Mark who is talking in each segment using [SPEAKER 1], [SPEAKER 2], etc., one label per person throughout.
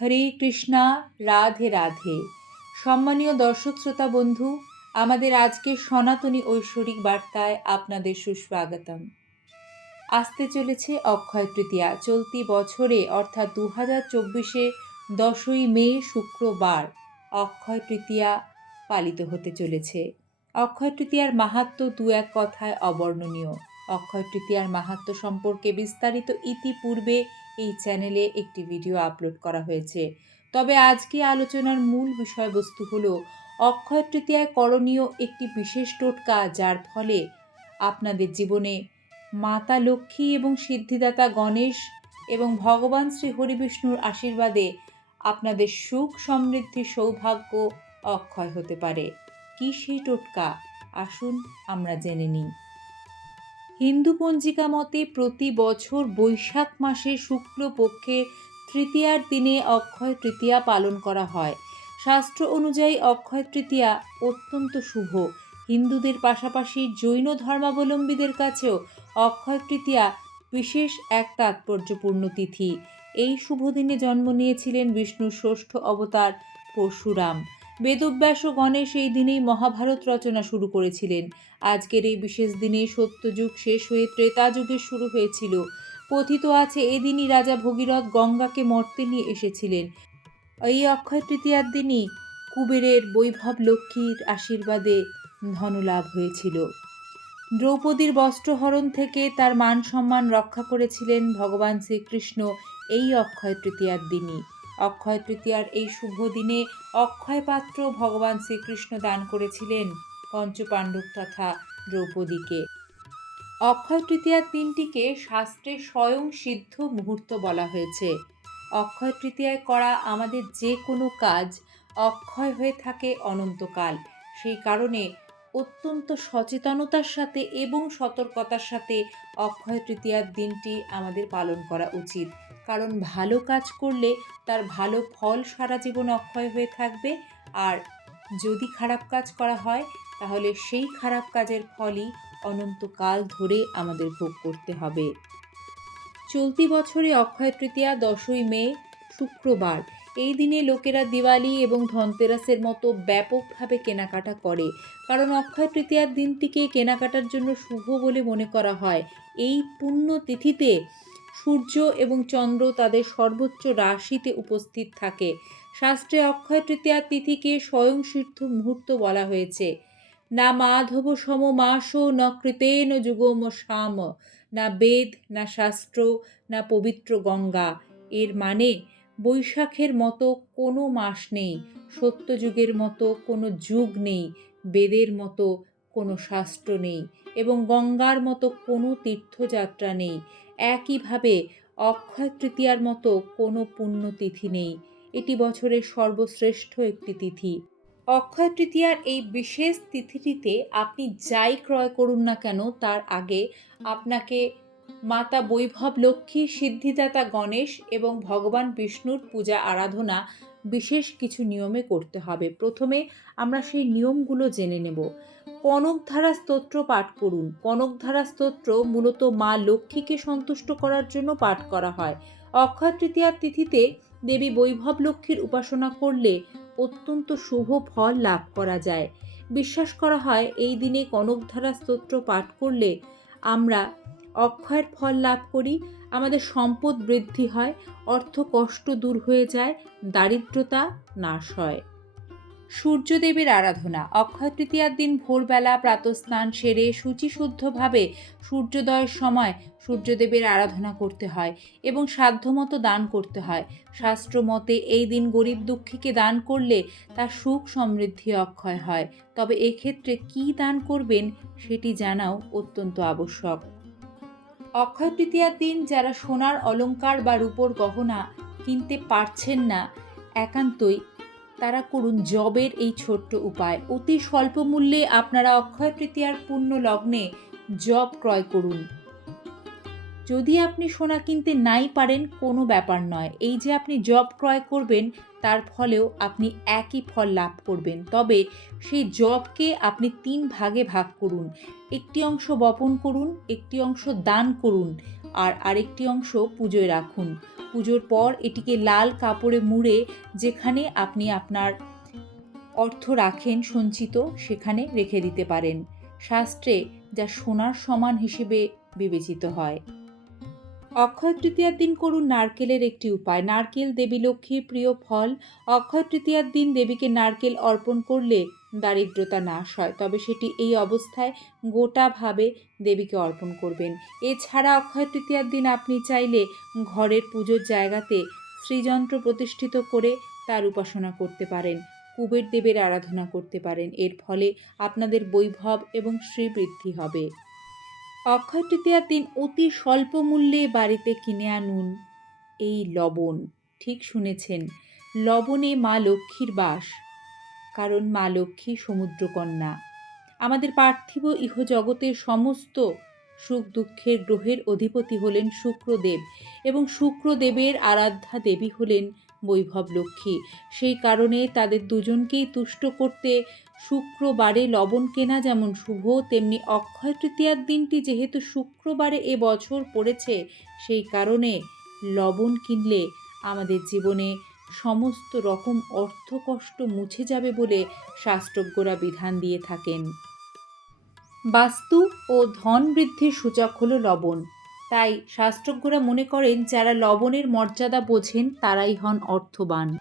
[SPEAKER 1] হরে কৃষ্ণা, রাধে রাধে। সম্মানীয় দর্শক, শ্রোতা, বন্ধু, আমাদের আজকের সনাতনী ঐশ্বরিক বার্তায় আপনাদের সুস্বাগতম। আসতে চলেছে অক্ষয় তৃতীয়া। চলতি বছরে, অর্থাৎ দু হাজার চব্বিশে দশই মে, শুক্রবার, অক্ষয় তৃতীয়া পালিত হতে চলেছে। অক্ষয় তৃতীয়ার মাহাত্ম দু এক কথায় অবর্ণনীয়। অক্ষয় তৃতীয়ার মাহাত্ম সম্পর্কে বিস্তারিত ইতিপূর্বে এই চ্যানেলে একটি ভিডিও আপলোড করা হয়েছে। তবে আজকে আলোচনার মূল বিষয়বস্তু হল অক্ষয় তৃতীয়ায় করণীয় একটি বিশেষ টোটকা যার ফলে আপনাদের জীবনে মাতা লক্ষ্মী এবং সিদ্ধিদাতা গণেশ এবং ভগবান শ্রী হরিবিষ্ণুর আশীর্বাদে আপনাদের সুখ সমৃদ্ধি সৌভাগ্য অক্ষয় হতে পারে। কি সেই টোটকা? আসুন আমরা জেনে নিই। হিন্দু পঞ্জিকা মতে প্রতি বছর বৈশাখ মাসে শুক্লপক্ষের তৃতীয়ার দিনে অক্ষয় তৃতীয়া পালন করা হয়। শাস্ত্র অনুযায়ী অক্ষয় তৃতীয়া অত্যন্ত শুভ। হিন্দুদের পাশাপাশি জৈন ধর্মাবলম্বীদের কাছেও অক্ষয় তৃতীয়া বিশেষ এক তাৎপর্যপূর্ণ তিথি। এই শুভ দিনে জন্ম নিয়েছিলেন বিষ্ণুর ষষ্ঠ অবতার পরশুরাম। বেদব্যাস ও গণেশ এই দিনেই মহাভারত রচনা শুরু করেছিলেন। আজকের এই বিশেষ দিনে সত্যযুগ শেষ হয়ে ত্রেতা যুগের শুরু হয়েছিল। কথিত আছে, এদিনই রাজা ভগীরথ গঙ্গাকে মর্তে নিয়ে এসেছিলেন। এই অক্ষয় তৃতীয়ার দিনই কুবেরের বৈভব লক্ষ্মীর আশীর্বাদে ধনলাভ হয়েছিল। দ্রৌপদীর বস্ত্রহরণ থেকে তার মান সম্মান রক্ষা করেছিলেন ভগবান শ্রীকৃষ্ণ এই অক্ষয় তৃতীয়ার দিনই। অক্ষয় তৃতীয়ার এই শুভ দিনে অক্ষয় পাত্র ভগবান শ্রীকৃষ্ণ দান করেছিলেন পঞ্চপাণ্ডব তথা দ্রৌপদীকে। অক্ষয় তৃতীয়ার দিনটিকে শাস্ত্রে স্বয়ং সিদ্ধ মুহূর্ত বলা হয়েছে। অক্ষয় তৃতীয়ায় করা আমাদের যে কোনো কাজ অক্ষয় হয়ে থাকে অনন্তকাল। সেই কারণে অত্যন্ত সচেতনতার সাথে এবং সতর্কতার সাথে অক্ষয় তৃতীয়ার দিনটি আমাদের পালন করা উচিত। কারণ ভালো কাজ করলে তার ভালো ফল সারা জীবন অক্ষয় হয়ে থাকবে। আর যদি খারাপ কাজ করা হয় তাহলে সেই খারাপ কাজের ফলই অনন্তকাল ধরে আমাদের ভোগ করতে হবে। চলতি বছরে অক্ষয় তৃতীয়া, দশই মে, শুক্রবার। এই দিনে লোকেরা দিওয়ালি এবং ধনতেরাসের মতো ব্যাপকভাবে কেনাকাটা করে। কারণ অক্ষয় তৃতীয়ার দিনটিকে কেনাকাটার জন্য শুভ বলে মনে করা হয়। এই পুণ্য তিথিতে সূর্য এবং চন্দ্র তাদের সর্বোচ্চ রাশিতে উপস্থিত থাকে। শাস্ত্রে অক্ষয় তৃতীয়ার তিথিকে স্বয়ংসিদ্ধ মুহূর্ত বলা হয়েছে। না মাধব সম মাস, ন কৃতেন যুগম শাম, না বেদ, না শাস্ত্র, না পবিত্র গঙ্গা। এর মানে বৈশাখের মতো কোনো মাস নেই, সত্যযুগের মতো কোনো যুগ নেই, বেদের মতো কোনো শাস্ত্র নেই এবং গঙ্গার মতো কোনো তীর্থযাত্রা নেই। একইভাবে অক্ষয় তৃতীয়ার মতো কোনো পুণ্যতিথি নেই। এটি বছরের সর্বশ্রেষ্ঠ একটি তিথি। অক্ষয় তৃতীয়ার এই বিশেষ তিথিটিতে আপনি যাই ক্রয় করুন না কেন, তার আগে আপনাকে মাতা বৈভব লক্ষ্মী, সিদ্ধিদাতা গণেশ এবং ভগবান বিষ্ণুর পূজা আরাধনা বিশেষ কিছু নিয়মে করতে হবে। প্রথমে আমরা সেই নিয়মগুলো জেনে নেব। কনকধারা স্তোত্র পাঠ করুন। কনকধারা স্তোত্র মূলত মা লক্ষ্মীকে সন্তুষ্ট করার জন্য পাঠ করা হয়। অক্ষয় তৃতীয়ার তিথিতে দেবী বৈভব লক্ষ্মীর উপাসনা করলে অত্যন্ত শুভ ফল লাভ করা যায়। বিশ্বাস করা হয়, এই দিনে কনকধারা স্তোত্র পাঠ করলে আমরা অক্ষয়ের ফল লাভ করি, আমাদের সম্পদ বৃদ্ধি হয়, অর্থ কষ্ট দূর হয়ে যায়, দারিদ্রতা নাশ হয়। সূর্যদেবের আরাধনা। অক্ষয় তৃতীয়ার দিন ভোরবেলা প্রাতস্নান সেরে শুচিশুদ্ধভাবে সূর্যোদয়ের সময় সূর্যদেবের আরাধনা করতে হয় এবং সাধ্যমতো দান করতে হয়। শাস্ত্র মতে এই দিন গরিব দুঃখীকে দান করলে তার সুখ সমৃদ্ধি অক্ষয় হয়। তবে এক্ষেত্রে কি দান করবেন সেটি জানাও অত্যন্ত আবশ্যক। অক্ষয় তৃতীয়ার দিন যারা সোনার অলংকার বা রূপোর গহনা কিনতে পারছেন না, একান্তই তারা করুন জবের এই ছোট্ট উপায়। অতি স্বল্প মূল্যে আপনারা অক্ষয় তৃতীয়ার পূর্ণ লগ্নে জব ক্রয় করুন। যদি আপনি সোনা কিনতে নাই পারেন, কোনো ব্যাপার নয়। এই যে আপনি জব ক্রয় করবেন, তার ফলেও আপনি একই ফল লাভ করবেন। তবে সেই জবকে আপনি তিন ভাগে ভাগ করুন। একটি অংশ বপন করুন, একটি অংশ দান করুন। আর আরেকটি অংশ পুজোয় রাখুন। পুজোর পর এটিকে লাল কাপড়ে মুড়ে যেখানে আপনি আপনার অর্থ রাখেন সঞ্চিত, সেখানে রেখে দিতে পারেন। শাস্ত্রে যা সোনার সমান হিসেবে বিবেচিত হয়। অক্ষয় তৃতীয়ার দিন করুন নারকেলের একটি উপায়। নারকেল দেবী লক্ষ্মীর প্রিয় ফল। অক্ষয় তৃতীয়ার দিন দেবীকে নারকেল অর্পণ করলে দারিদ্রতা নাশ হয়। তবে সেটি এই অবস্থায় গোটাভাবে দেবীকে অর্পণ করবেন। এছাড়া অক্ষয় তৃতীয়ার দিন আপনি চাইলে ঘরের পুজোর জায়গাতে শ্রীযন্ত্র প্রতিষ্ঠিত করে তার উপাসনা করতে পারেন। কুবের দেবের আরাধনা করতে পারেন। এর ফলে আপনাদের বৈভব এবং শ্রীবৃদ্ধি হবে। অক্ষয় তৃতীয়ার দিন অতি স্বল্প মূল্যে বাড়িতে কিনে আনুন এই লবণ। ঠিক শুনেছেন, লবণে মা লক্ষ্মীর বাস। কারণ মা লক্ষ্মী সমুদ্রকন্যা। আমাদের পার্থিব ইহজগতের সমস্ত সুখ দুঃখের গ্রহের অধিপতি হলেন শুক্রদেব এবং শুক্রদেবের আরাধ্যা দেবী হলেন বৈভব লক্ষ্মী। সেই কারণে তাদের দুজনকেই তুষ্ট করতে শুক্রবারে লবণ কেনা যেমন শুভ, তেমনি অক্ষয় তৃতীয়ার দিনটি যেহেতু শুক্রবারে এ বছর পড়েছে, সেই কারণে লবণ কিনলে আমাদের জীবনে সমস্ত রকম অর্থকষ্ট মুছে যাবে বলে শাস্ত্রজ্ঞরা বিধান দিয়ে থাকেন। বাস্তু ও ধন বৃদ্ধির সূচক হলো লবণ। তাই শাস্ত্রজ্ঞরা মনে করেন, যারা লবণের মর্যাদা বোঝেন, তারাই হন অর্থবান।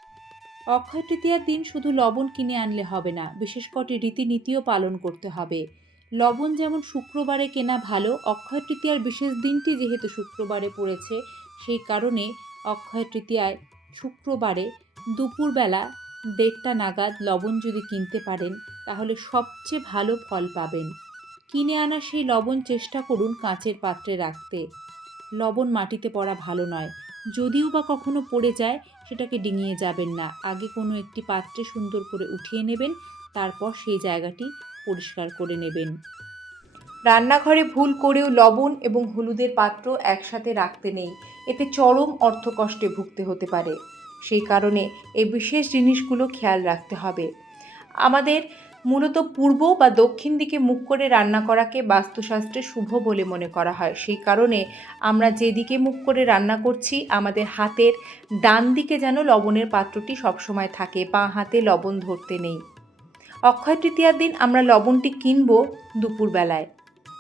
[SPEAKER 1] অক্ষয় তৃতীয়ার দিন শুধু লবণ কিনে আনলে হবে না, বিশেষ কটি রীতিনীতিও পালন করতে হবে। লবণ যেমন শুক্রবারে কেনা ভালো, অক্ষয় তৃতীয়ার বিশেষ দিনটি যেহেতু শুক্রবারে পড়েছে, সেই কারণে অক্ষয় তৃতীয়ায় শুক্রবারে দুপুরবেলা দেড়টা নাগাদ লবণ যদি কিনতে পারেন, তাহলে সবচেয়ে ভালো ফল পাবেন। কিনে আনা সেই লবণ চেষ্টা করুন কাঁচের পাত্রে রাখতে। লবণ মাটিতে পড়া ভালো নয়। যদিও বা কখনো পড়ে যায়, সেটাকে ডিঙিয়ে যাবেন না। আগে কোনো একটি পাত্রে সুন্দর করে উঠিয়ে নেবেন, তারপর সেই জায়গাটি পরিষ্কার করে নেবেন। রান্নাঘরে ভুল করেও লবণ এবং হলুদের পাত্র একসাথে রাখতে নেই। এতে চরম অর্থকষ্টে ভুগতে হতে পারে। সেই কারণে এই বিশেষ জিনিসগুলো খেয়াল রাখতে হবে। আমাদের মূলত পূর্ব বা দক্ষিণ দিকে মুখ করে রান্না করাকে বাস্তুশাস্ত্রে শুভ বলে মনে করা হয়। সেই কারণে আমরা যেদিকে মুখ করে রান্না করছি, আমাদের হাতের ডান দিকে যেন লবণের পাত্রটি সবসময় থাকে, বা হাতে লবণ ধরতে নেই। অক্ষয় তৃতীয়ার দিন আমরা লবণটি কিনব দুপুরবেলায়।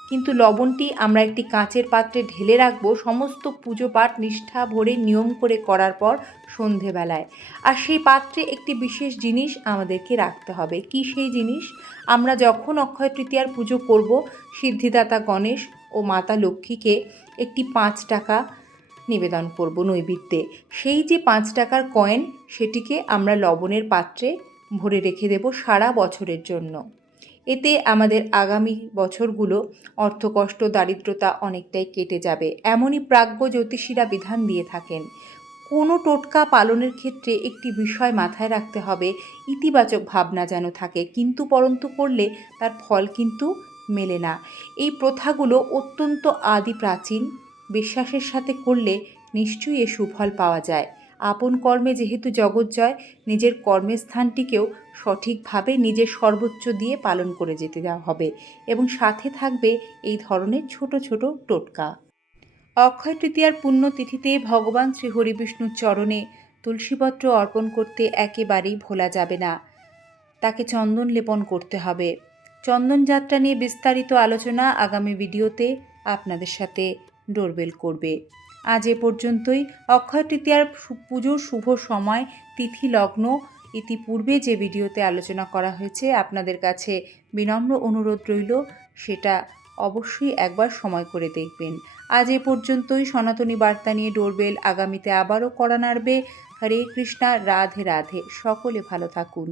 [SPEAKER 1] কিন্তু লবণটি আমরা একটি কাঁচের পাত্রে ঢেলে রাখব। সমস্ত পুজো পাঠ, নিষ্ঠা ভরে নিয়ম করে করার পর সন্ধেবেলায়। আর সেই পাত্রে একটি বিশেষ জিনিস আমাদেরকে রাখতে হবে। কি সেই জিনিস? আমরা যখন অক্ষয় তৃতীয়ার পুজো করব, সিদ্ধিদাতা গণেশ ও মাতা লক্ষ্মীকে একটি পাঁচ টাকা নিবেদন করব নৈবেদ্যে। সেই যে পাঁচ টাকার কয়েন, সেটিকে আমরা লবণের পাত্রে ভরে রেখে দেব সারা বছরের জন্য। এতে আমাদের আগামী বছরগুলো অর্থকষ্ট, দারিদ্রতা অনেকটাই কেটে যাবে। এমনই প্রাজ্ঞ জ্যোতিষীরা বিধান দিয়ে থাকেন, কোনো টোটকা পালনের ক্ষেত্রে একটি বিষয় মাথায় রাখতে হবে, ইতিবাচক ভাবনা যেন থাকে। কিন্তু পরন্তু করলে তার ফল কিন্তু মেলে না। এই প্রথাগুলো অত্যন্ত আদি প্রাচীন বিশ্বাসের সাথে করলে নিশ্চয়ই এ সুফল পাওয়া যায়। আপন কর্মে যেহেতু জগৎজয় নিজের কর্মের স্থানটিকেও সঠিকভাবে নিজের সর্বোচ্চ দিয়ে পালন করে যেতে হবে এবং সাথে থাকবে এই ধরনের ছোট ছোট টোটকা। অক্ষয় তৃতীয়ার পুণ্যতিথিতে ভগবান শ্রী হরিবিষ্ণুর চরণে তুলসীপত্র অর্পণ করতে একেবারেই ভোলা যাবে না। তাকে চন্দন লেপন করতে হবে। চন্দন যাত্রা নিয়ে বিস্তারিত আলোচনা আগামী ভিডিওতে আপনাদের সাথে ডোরবেল করবে। আজ এ পর্যন্তই। অক্ষয় তৃতীয়ার পুজোর শুভ সময়, তিথি, লগ্ন ইতিপূর্বে যে ভিডিওতে আলোচনা করা হয়েছে, আপনাদের কাছে বিনম্র অনুরোধ রইল, সেটা অবশ্যই একবার সময় করে দেখবেন। আজ এ পর্যন্তই, সনাতনী বার্তা নিয়ে ডোরবেল আগামীতে আবারও করা নাড়বে। হরে কৃষ্ণা, রাধে রাধে, সকলে ভালো থাকুন।